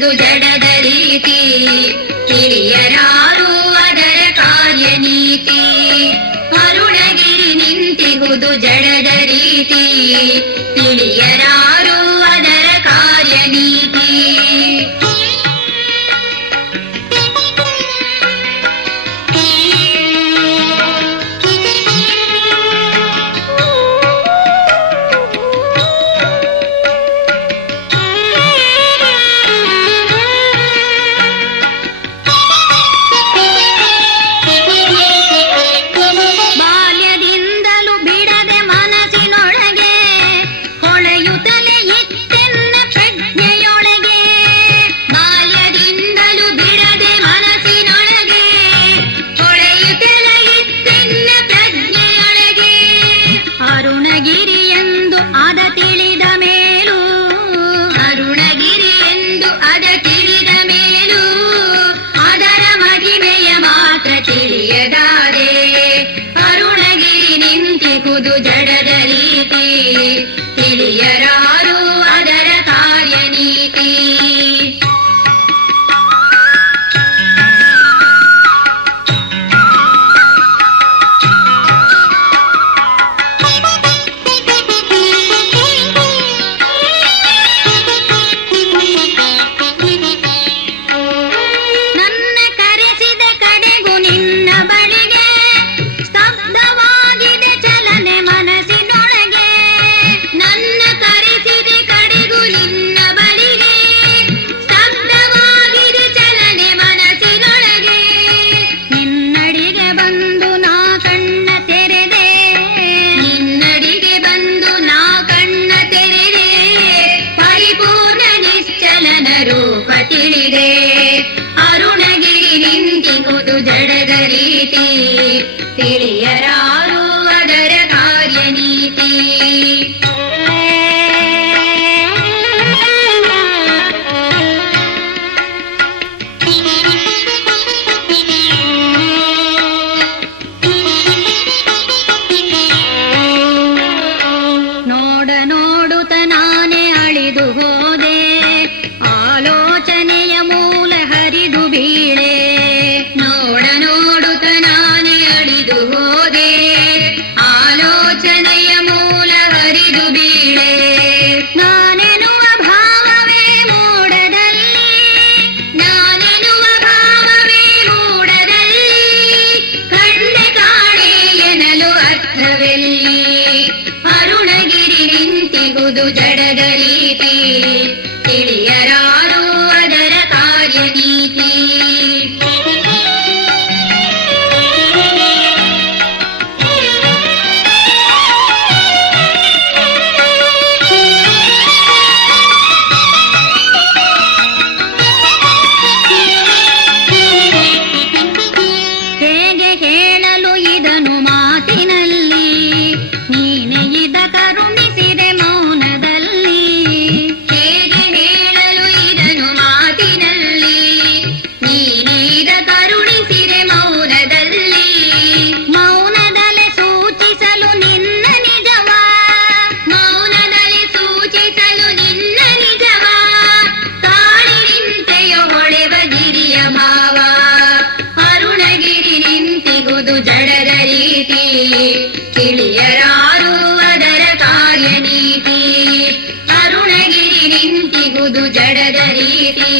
ನಿಂತಿಗುದು ಜಡದ ರೀತಿ, ತಿಳಿಯರಾರು ಅದರ ಕಾರ್ಯನೀತಿ. ಅರುಣಗಿರಿ ನಿಂತಿಗುದು ಜಡದ ರೀತಿ, ತಿಳಿಯರಾರು ಅದರ ಕಾರ್ಯನೀತಿ. ತಿಳಿಯರಾರು ಅದರ ಕಾರ್ಯನೀತಿ. ನೋಡ ನೋಡುತ್ತ ನಾನೇ ಅಳಿದು ಹೋದೆ, ಆಲೋಚನೆಯ ಮೂಲ ಹರಿದು ಬೀಳೆ. ನೋಡ ನೋಡುತ್ತ ನಾನೇ ಅಳಿದು ಹೋದೆ, ಆಲೋಚನೆಯ ಮೂಲ ಹರಿದು ಬೀಳೆ. ನಾನೆನ್ನುವ ಭಾವವೇ ಮೂಡದಲ್ಲಿ, ನಾನೆನ್ನುವ ಭಾವವೇ ಮೂಡದಲ್ಲಿ, ಕಂಡೆ ಕಾಣೆ ಎನ್ನಲು ಅರ್ಥವೆಲ್ಲಿ. ಅರುಣಗಿರಿ ನಿಂತಿಗುದು ಜಡದ ರೀತಿ, ತಿಳಿಯರಾರು ಅದರ ಕಾರ್ಯನೀತಿ. ಹೇಗೆ ಹೇಳಲು ಇದನ್ನು ಮಾತಿನಲ್ಲಿ, ನೀನೆ ಇದ ಕರುಣಿಸಿದೆ ಮೌನದಲ್ಲಿ. ಹೇಗೆ ಹೇಳಲು ಇದನ್ನು ಮಾತಿನಲ್ಲಿ, ನೀನೆ ಇದ ಕರುಣಿಸಿದೆ ಮೌನದಲ್ಲಿ. ಮೌನದಲ್ಲಿ ಸೂಚಿಸಲು ನಿನ್ನ ನಿಜವ, ಮೌನದಲ್ಲಿ ಸೂಚಿಸಲು ನಿನ್ನ ನಿಜವ. ಕಾಳಿ ನಿಂತೆಯೋ ಹೊಳೆವ ಗಿರಿಯ ಭಾವ, ಅರುಣಗಿರಿ ನಿಂತಿಗುದು ಜಡದ ರೀತಿ, ತಿಳಿಯರಾರು ಅದರ ಕಾರ್ಯನೀತಿ. ಅರುಣಗಿರಿ ನಿಂತಿಗುದು ಜಡದ ರೀತಿ.